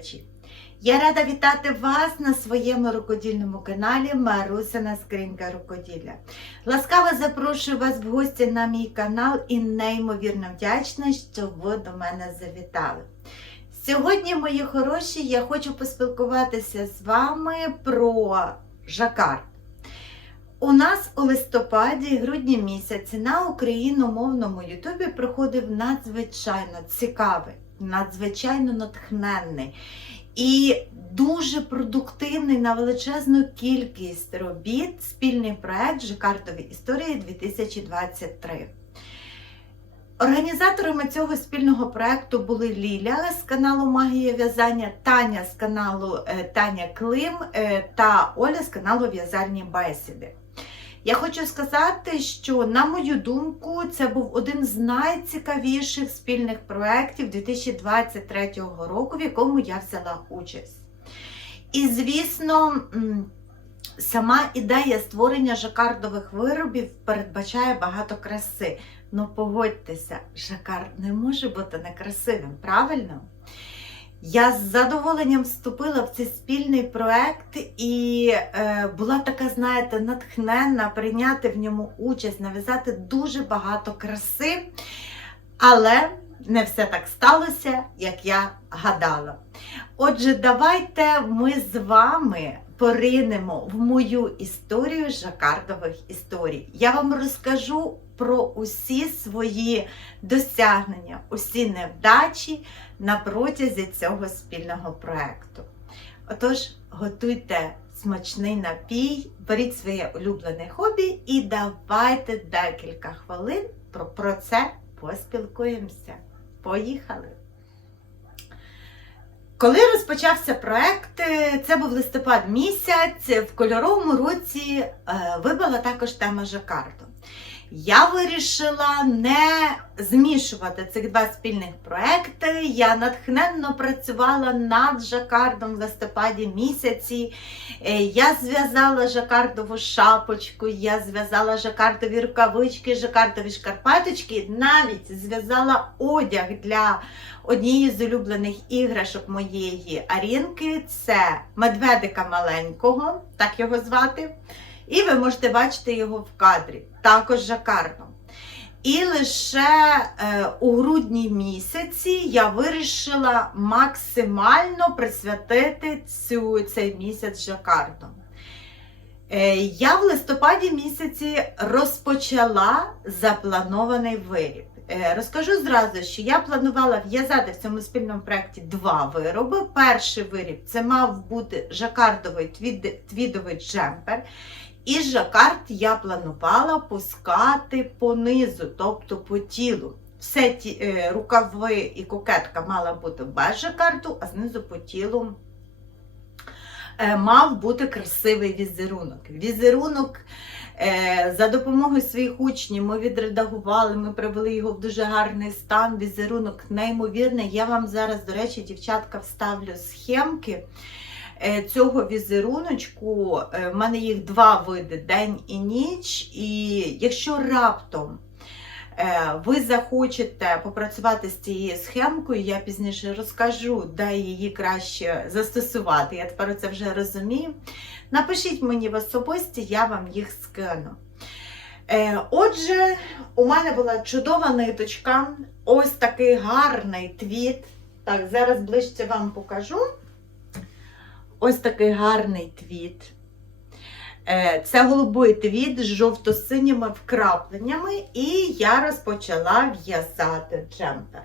глядачі! Я рада вітати вас на своєму рукодільному каналі Марусина Скринька Рукоділля. Ласкаво запрошую вас в гості на мій канал і неймовірно вдячна, що ви до мене завітали. Сьогодні, мої хороші, я хочу поспілкуватися з вами про жакард. У нас у листопаді, грудні місяці на україномовному Ютубі проходив надзвичайно цікавий, надзвичайно натхненний і дуже продуктивний на величезну кількість робіт спільний проект Жакартові історії 2023. Організаторами цього спільного проекту були Ліля з каналу Магія в'язання, Таня з каналу е, Таня Клим е, та Оля з каналу В'язальні бесіди. Я хочу сказати, що, на мою думку, це був один з найцікавіших спільних проєктів 2023 року, в якому я взяла участь. І, звісно, сама ідея створення жакардових виробів передбачає багато краси. Ну погодьтеся, жакард не може бути некрасивим, правильно? Я з задоволенням вступила в цей спільний проект і е, була така, знаєте, натхненна прийняти в ньому участь, нав'язати дуже багато краси. Але не все так сталося, як я гадала. Отже, давайте ми з вами поринемо в мою історію жакардових історій. Я вам розкажу про усі свої досягнення, усі невдачі на протязі цього спільного проекту. Отож, готуйте смачний напій, беріть своє улюблене хобі і давайте декілька хвилин про, про це поспілкуємося. Поїхали! Коли розпочався проект, е, це був листопад місяць, в кольоровому році е, вибила також тема жакарду. Я вирішила не змішувати цих два спільних проекти. Я натхненно працювала над жакардом в листопаді місяці. Е, Я зв'язала жакардову шапочку, я зв'язала жакардові рукавички, жакардові шкарпеточки, навіть зв'язала одяг для однієї з улюблених іграшок моєї Арінки. Це медведика маленького, так його звати. І ви можете бачити його в кадрі, також жакардом. І лише е, у грудні місяці я вирішила максимально присвятити цю, цей місяць жакардом. Е, я в листопаді місяці розпочала запланований виріб. Е, Розкажу зразу, що я планувала в'язати в цьому спільному проєкті два вироби. Перший виріб це мав бути жакардовий твід, твідовий джемпер. І жакард я планувала пускати по низу, тобто по тілу. Все ті е, рукави і кокетка мала бути без жакарду, а знизу по тілу е, мав бути красивий візерунок. Візерунок е, за допомогою своїх учнів ми відредагували, ми привели його в дуже гарний стан. Візерунок неймовірний. Я вам зараз, до речі, дівчатка, вставлю схемки цього візеруночку. Е, В мене їх два види день і ніч. І якщо раптом е, ви захочете попрацювати з цією схемкою, я пізніше розкажу, де її краще застосувати. Я тепер це вже розумію. Напишіть мені в особисті, я вам їх скину. Е, Отже, у мене була чудова ниточка, ось такий гарний твіт. Так, зараз ближче вам покажу. Ось такий гарний твіт. Е, Це голубий твіт з жовто-синіми вкрапленнями, і я розпочала в'язати джемпер.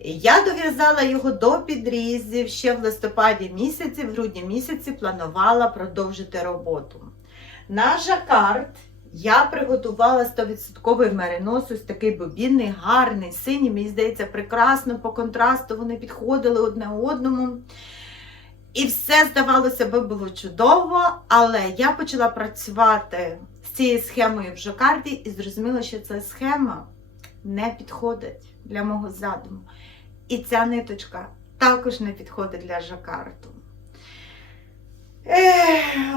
Я дов'язала його до підрізів ще в листопаді місяці, в грудні місяці планувала продовжити роботу. На жакард я приготувала 100% меринос, ось такий бобінний, гарний, синій, мені здається, прекрасно по контрасту вони підходили одне одному. І все, здавалося би, було чудово, але я почала працювати з цією схемою в Жокарді і зрозуміла, що ця схема не підходить для мого задуму. І ця ниточка також не підходить для жакарту.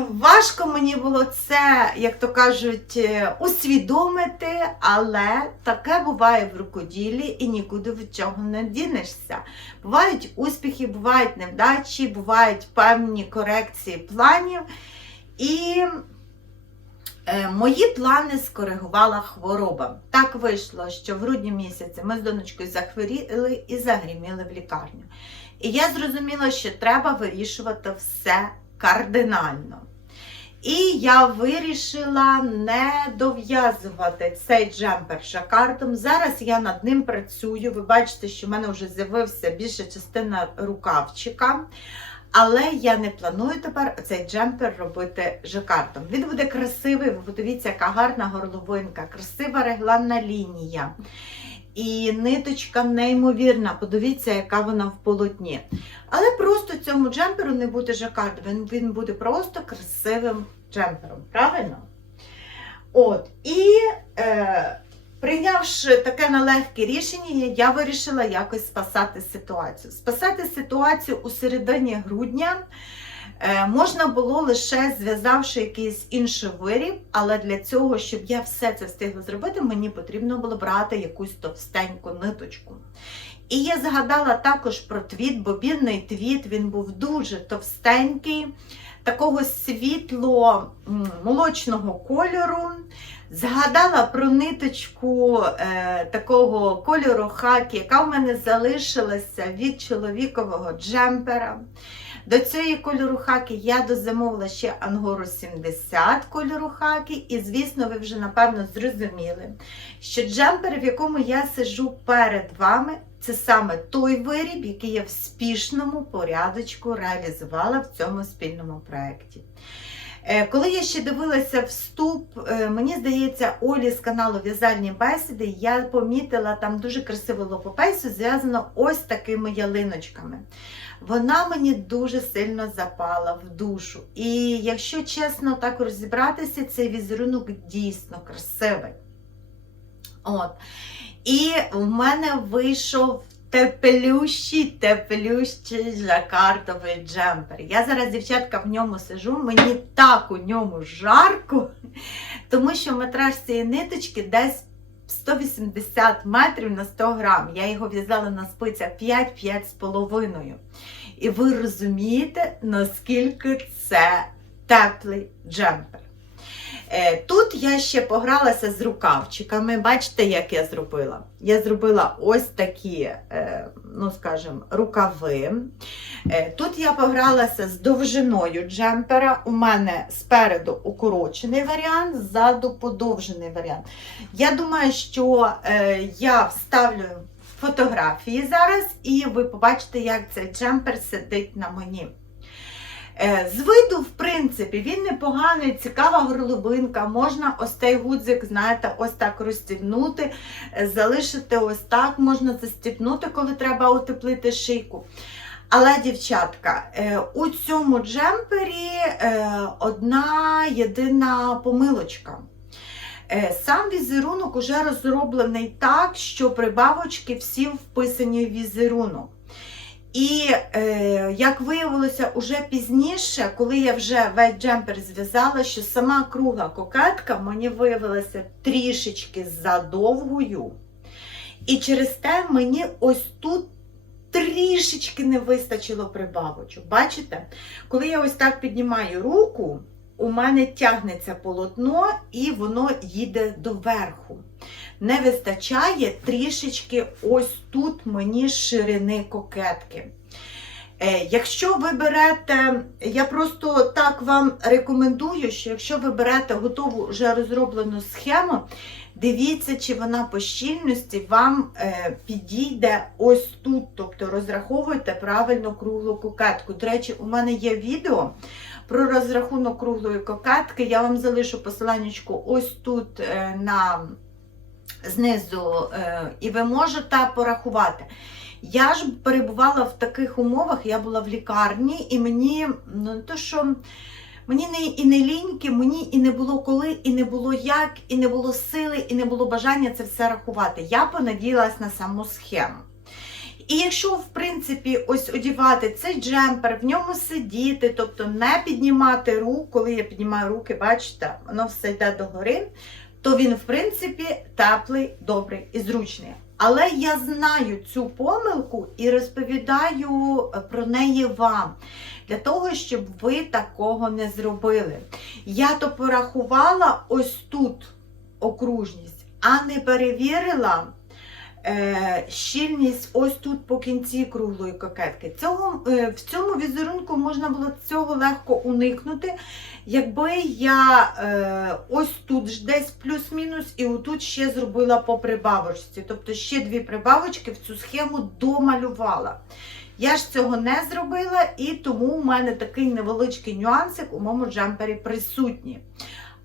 Важко мені було це, як то кажуть, е, усвідомити, але таке буває в рукоділлі і нікуди від чого не дінешся. Бувають успіхи, бувають невдачі, бувають певні корекції планів. І е, мої плани скоригувала хвороба. Так вийшло, що в грудні місяці ми з донечкою захворіли і загріміли в лікарню. І я зрозуміла, що треба вирішувати все кардинально. І я вирішила не дов'язувати цей джемпер жакардом. Зараз я над ним працюю. Ви бачите, що в мене вже з'явився більша частина рукавчика. Але я не планую тепер цей джемпер робити жакардом. Він буде красивий, ви подивіться, яка гарна горловинка, красива регланна лінія. І ниточка неймовірна, подивіться, яка вона в полотні. Але просто цьому джемперу не буде жакард, він, він буде просто красивим джемпером. Правильно? От. І е, прийнявши таке нелегке рішення, я вирішила якось спасати ситуацію. Спасати ситуацію у середині грудня. Е, Можна було лише зв'язавши якийсь інший виріб, але для цього, щоб я все це встигла зробити, мені потрібно було брати якусь товстеньку ниточку. І я згадала також про твіт, бобінний твіт, він був дуже товстенький, такого світло молочного кольору. Згадала про ниточку е, такого кольору хакі, яка в мене залишилася від чоловікового джемпера. До цієї кольору хаки я дозамовила ще Ангору 70 кольору хаки, і, звісно, ви вже напевно зрозуміли, що джемпер, в якому я сижу перед вами, це саме той виріб, який я в спішному порядочку реалізувала в цьому спільному проєкті. Е, Коли я ще дивилася вступ, е, мені здається, Олі з каналу В'язальні бесіди, я помітила там дуже красиву лопопейсу, зв'язану ось такими ялиночками. Вона мені дуже сильно запала в душу. І якщо чесно так розібратися, цей візерунок дійсно красивий. От. І в мене вийшов теплющий, теплющий жакартовий джемпер. Я зараз, дівчатка, в ньому сижу, мені так у ньому жарко, тому що метраж цієї ниточки десь 180 метрів на 100 грам. Я його в'язала на спицях 5-5 з половиною. І ви розумієте, наскільки це теплий джемпер. Е, Тут я ще погралася з рукавчиками. Бачите, як я зробила? Я зробила ось такі, е, ну скажімо, рукави. Е, Тут я погралася з довжиною джемпера. У мене спереду укорочений варіант, ззаду подовжений варіант. Я думаю, що я вставлю фотографії зараз, і ви побачите, як цей джемпер сидить на мені. Е, З виду, в принципі, він непоганий, цікава горловинка. Можна ось цей гудзик, знаєте, ось так розстібнути, е, залишити ось так, можна застібнути, коли треба утеплити шийку. Але, дівчатка, е, у цьому джемпері одна єдина помилочка. Сам візерунок уже розроблений так, що прибавочки всі вписані в візерунок. І е, як виявилося уже пізніше, коли я вже весь джемпер зв'язала, що сама кругла кокетка мені виявилася трішечки задовгою. І через те мені ось тут трішечки не вистачило прибавочок. Бачите? Коли я ось так піднімаю руку, у мене тягнеться полотно і воно їде доверху. Не вистачає трішечки ось тут мені ширини кокетки. Е, Якщо ви берете, я просто так вам рекомендую, що якщо ви берете готову вже розроблену схему, дивіться, чи вона по щільності вам е, підійде ось тут. Тобто розраховуйте правильно круглу кокетку. До речі, у мене є відео про розрахунок круглої кокетки. Я вам залишу посиланнячку ось тут е, на знизу, е, і ви можете порахувати. Я ж перебувала в таких умовах, я була в лікарні, і мені ну, то, що мені не і не ліньки, мені і не було коли, і не було як, і не було сили, і не було бажання це все рахувати. Я понадіялась на саму схему. І якщо, в принципі, ось одівати цей джемпер, в ньому сидіти, тобто не піднімати рук, коли я піднімаю руки, бачите, воно все йде догори, то він, в принципі, теплий, добрий і зручний. Але я знаю цю помилку і розповідаю е, про неї вам, для того, щоб ви такого не зробили. Я то порахувала ось тут окружність, а не перевірила щільність ось тут по кінці круглої кокетки. Цього, е, в цьому візерунку можна було цього легко уникнути, якби я е, ось тут десь плюс-мінус, і отут ще зробила по прибавочці. Тобто ще дві прибавочки в цю схему домалювала. Я ж цього не зробила, і тому у мене такий невеличкий нюансик у моєму джемпері присутній.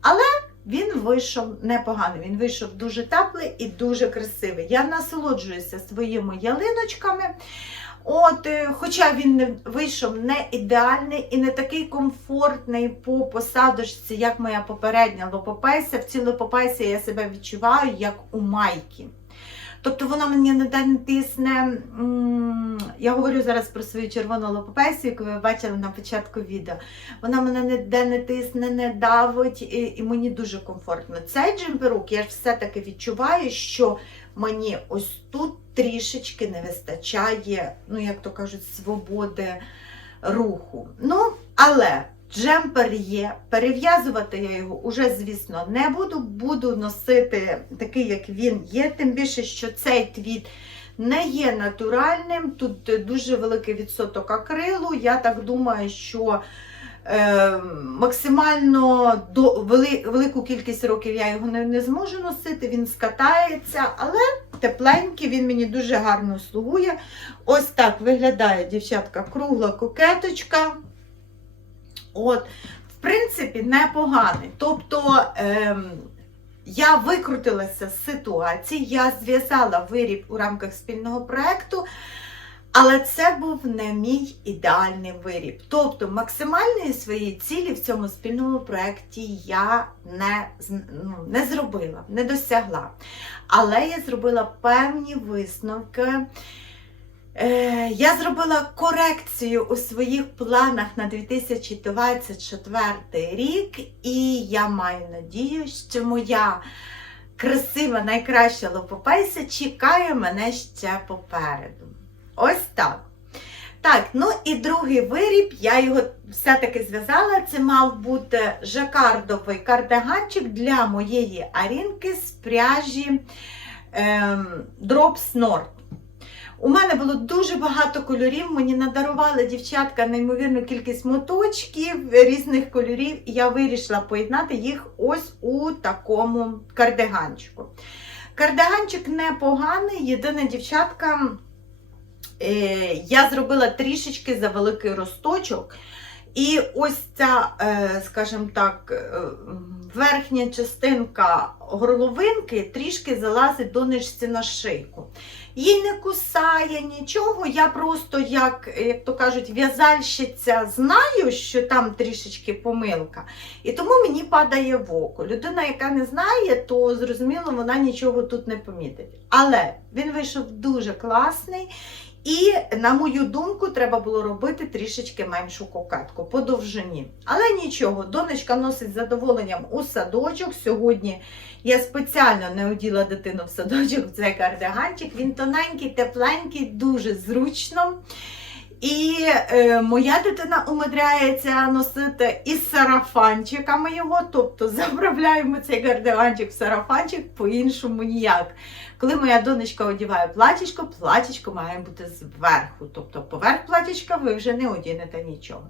Але він вийшов непоганий, він вийшов дуже теплий і дуже красивий. Я насолоджуюся своїми ялиночками. От, е, Хоча він вийшов не ідеальний і не такий комфортний по посадочці, як моя попередня лопопейся. В цій лопопейсі я себе відчуваю як у майки. Тобто вона мені не тисне. Я говорю зараз про свою червону лопопейсію, яку ви бачили на початку відео. Вона мене ніде не тисне, не давить, і, і мені дуже комфортно. Цей джемперук я ж все-таки відчуваю, що мені ось тут трішечки не вистачає, ну, як то кажуть, свободи руху. Ну, але джемпер є, перев'язувати я його уже, звісно, не буду. Буду носити такий, як він є, тим більше, що цей твіт не є натуральним. Тут дуже великий відсоток акрилу. Я так думаю, що е, максимально до, вели, велику кількість років я його не, не зможу носити, він скатається, але тепленький, він мені дуже гарно слугує. Ось так виглядає, дівчатка, кругла кокеточка. От, в принципі, непоганий. Тобто ем, я викрутилася з ситуації, я зв'язала виріб у рамках спільного проєкту, але це був не мій ідеальний виріб. Тобто максимальної своєї цілі в цьому спільному проєкті я не, ну, не зробила, не досягла. Але я зробила певні висновки. Е, Я зробила корекцію у своїх планах на 2024 рік, і я маю надію, що моя красива, найкраща лопопейся чекає мене ще попереду. Ось так. Так, ну і другий виріб, я його все-таки зв'язала. Це мав бути жакардовий кардиганчик для моєї арінки з пряжі ем, Drops Nord. У мене було дуже багато кольорів. Мені надарували дівчатка неймовірну кількість моточків різних кольорів, і я вирішила поєднати їх ось у такому кардиганчику. Кардиганчик непоганий, єдине дівчатка. е, Я зробила трішечки за великий росточок. І ось ця, е, скажімо так, е, верхня частинка горловинки трішки залазить до нижці на шийку. Їй не кусає нічого. Я просто, як, як то кажуть, в'язальщиця знаю, що там трішечки помилка, і тому мені падає в око. Людина, яка не знає, то зрозуміло, вона нічого тут не помітить. Але він вийшов дуже класний. І, на мою думку, треба було робити трішечки меншу кокетку по довжині. Але нічого, донечка носить з задоволенням у садочок. Сьогодні я спеціально не оділа дитину в садочок в цей кардиганчик. Він тоненький, тепленький, дуже зручно. І е, моя дитина умудряється носити із сарафанчиками його, тобто заправляємо цей кардиганчик в сарафанчик по-іншому ніяк. Коли моя донечка одягає платічко, платічко має бути зверху. Тобто поверх платічка ви вже не одінете нічого.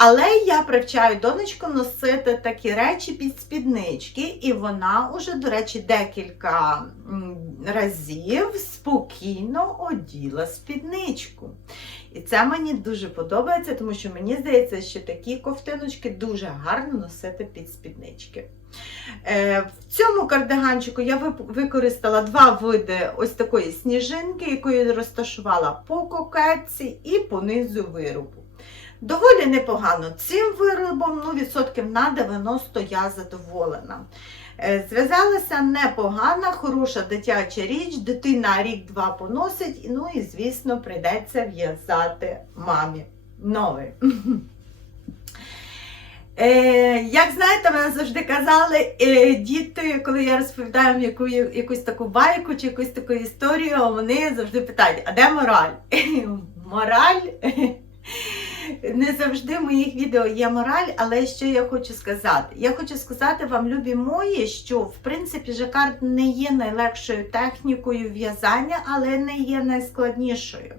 Але я привчаю донечку носити такі речі під спіднички, і вона уже, до речі, декілька разів спокійно оділа спідничку. І це мені дуже подобається, тому що мені здається, що такі ковтиночки дуже гарно носити під спіднички. Е, В цьому кардиганчику я використала два види ось такої сніжинки, яку я розташувала по кокетці і по низу виробу. Доволі непогано. Цим виробом ну, відсотків на 90 я задоволена. Е, Зв'язалася непогана, хороша дитяча річ, дитина рік-два поносить, ну і, звісно, прийдеться в'язати мамі новий. Е, як знаєте, мене завжди казали е, діти, коли я розповідаю яку, якусь таку байку чи якусь таку історію, вони завжди питають, а де мораль? мораль не завжди в моїх відео є мораль, але що я хочу сказати? Я хочу сказати вам, любі мої, що в принципі жакард не є найлегшою технікою в'язання, але не є найскладнішою.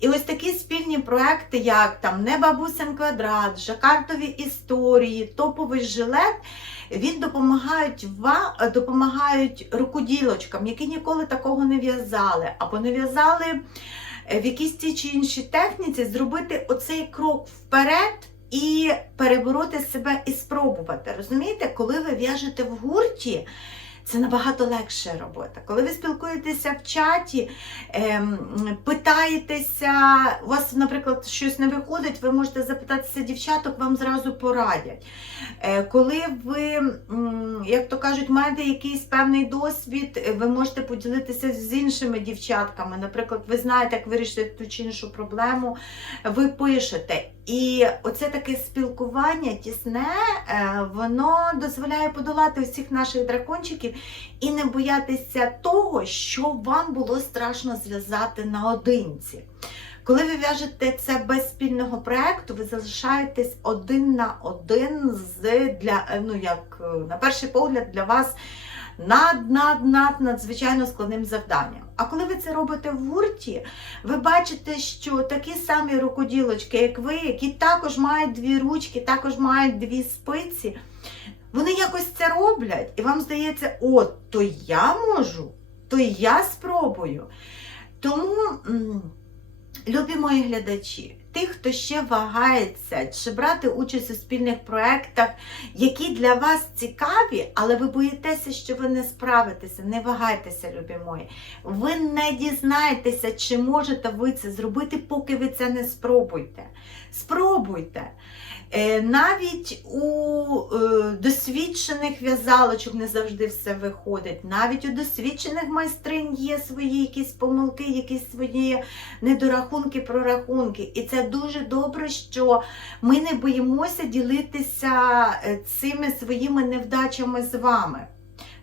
І ось такі спільні проекти, як там Не бабусин квадрат, жакартові історії, топовий жилет, він допомагають вам, допомагають рукоділочкам, які ніколи такого не в'язали, або не в'язали в якійсь тій чи іншій техніці, зробити оцей крок вперед. І перебороти себе і спробувати. Розумієте, коли ви в'яжете в гурті, це набагато легша робота. Коли ви спілкуєтеся в чаті, ем, питаєтеся, у вас, наприклад, щось не виходить, ви можете запитатися дівчаток, вам зразу порадять. Е, коли ви, як то кажуть, маєте якийсь певний досвід, е, ви можете поділитися з іншими дівчатками. Наприклад, ви знаєте, як вирішити ту чи іншу проблему, ви пишете. І оце таке спілкування тісне, е, воно дозволяє подолати усіх наших дракончиків і не боятися того, що вам було страшно зв'язати наодинці. Коли ви в'яжете це без спільного проєкту, ви залишаєтесь один на один з для, е, ну як е, на перший погляд, для вас над над над надзвичайно складним завданням. А коли ви це робите в гурті, ви бачите, що такі самі рукоділочки, як ви, які також мають дві ручки, також мають дві спиці, вони якось це роблять, і вам здається, от, то я можу, то я спробую. Тому, любі мої глядачі, тих, хто ще вагається, чи брати участь у спільних проєктах, які для вас цікаві, але ви боїтеся, що ви не справитеся, не вагайтеся, любі мої. Ви не дізнаєтеся, чи можете ви це зробити, поки ви це не спробуєте. Спробуйте. Е, Навіть у е, досвідчених в'язалочок не завжди все виходить. Навіть у досвідчених майстринь є свої якісь помилки, якісь свої недорахунки, прорахунки. І це дуже добре, що ми не боїмося ділитися е, цими своїми невдачами з вами.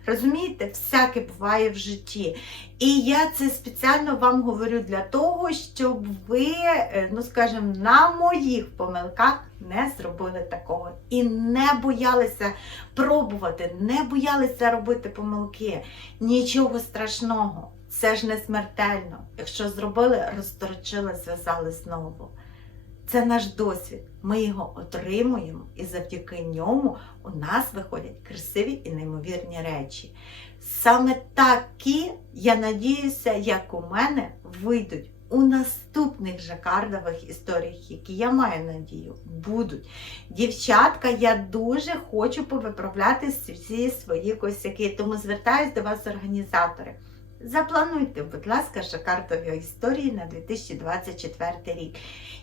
Розумієте, всяке буває в житті. І я це спеціально вам говорю для того, щоб ви, е, ну скажімо, на моїх помилках не зробили такого. І не боялися пробувати, не боялися робити помилки. Нічого страшного. Це ж не смертельно. Якщо зробили, розторочили, зв'язали знову. Це наш досвід. Ми його отримуємо, і завдяки ньому у нас виходять красиві і неймовірні речі. Саме такі, я надіюся, як у мене, вийдуть у наступних жакардових історіях, які я маю надію, будуть. Дівчатка, я дуже хочу повиправляти всі свої косяки, тому звертаюсь до вас, організатори. Заплануйте, будь ласка, жакартові історії на 2024 рік.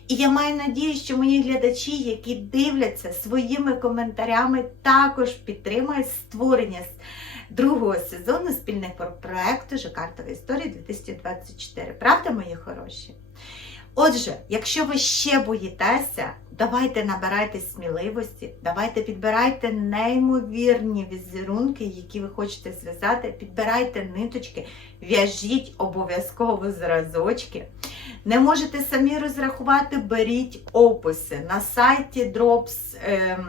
І я маю надію, що мої глядачі, які дивляться своїми коментарями, також підтримують створення другого сезону спільних проекту Жакартова історії 2024. Правда, мої хороші? Отже, якщо ви ще боїтеся, давайте набирайте сміливості, давайте підбирайте неймовірні візерунки, які ви хочете зв'язати, підбирайте ниточки, в'яжіть обов'язково зразочки. Не можете самі розрахувати, беріть описи. На сайті Drops ем,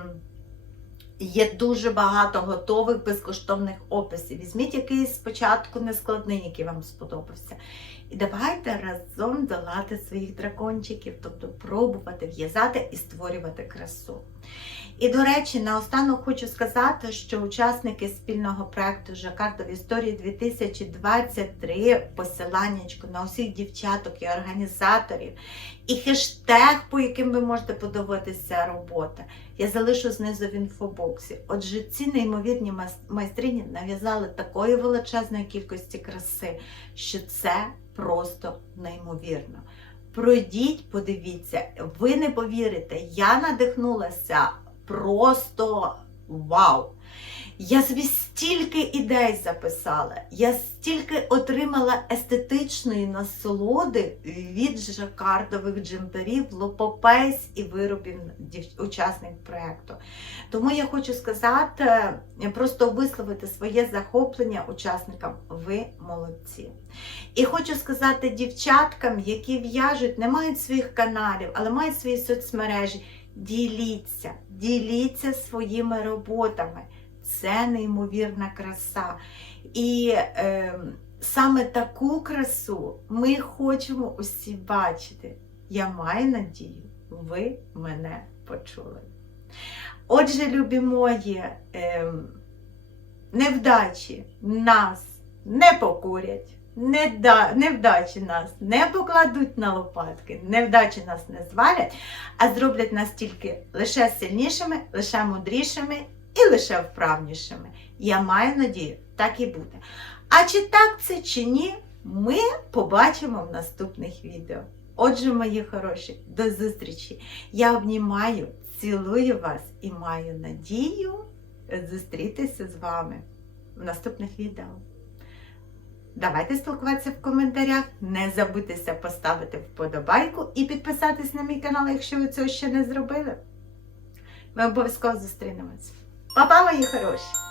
є дуже багато готових безкоштовних описів. Візьміть якийсь спочатку нескладний, який вам сподобався. І давайте разом долати своїх дракончиків, тобто пробувати в'язати і створювати красу. І, до речі, наостанок хочу сказати, що учасники спільного проекту Жакардові історії 2023 посиланнячко на усіх дівчаток і організаторів, і хештег, по яким ви можете подивитися робота, я залишу знизу в інфобоксі. Отже, ці неймовірні майстрині нав'язали такої величезної кількості краси, що це просто неймовірно. Пройдіть, подивіться, ви не повірите, я надихнулася просто вау! Я собі стільки ідей записала, я стільки отримала естетичної насолоди від жакардових джемперів, лопопейс і виробів учасників проєкту. Тому я хочу сказати, просто висловити своє захоплення учасникам. Ви молодці. І хочу сказати дівчаткам, які в'яжуть, не мають своїх каналів, але мають свої соцмережі. Діліться, діліться своїми роботами. Це неймовірна краса. І е, саме таку красу ми хочемо усі бачити. Я маю надію, ви мене почули. Отже, любі мої, е, невдачі нас не покурять. Неда- Невдачі нас не покладуть на лопатки, невдачі нас не звалять, а зроблять нас тільки лише сильнішими, лише мудрішими і лише вправнішими. Я маю надію, так і буде. А чи так це чи ні, ми побачимо в наступних відео. Отже, мої хороші, до зустрічі! Я обнімаю, цілую вас і маю надію зустрітися з вами в наступних відео. Давайте спілкуватися в коментарях. Не забудьтеся поставити вподобайку і підписатись на мій канал, якщо ви цього ще не зробили. Ми обов'язково зустрінемось. Па-па, мої хороші!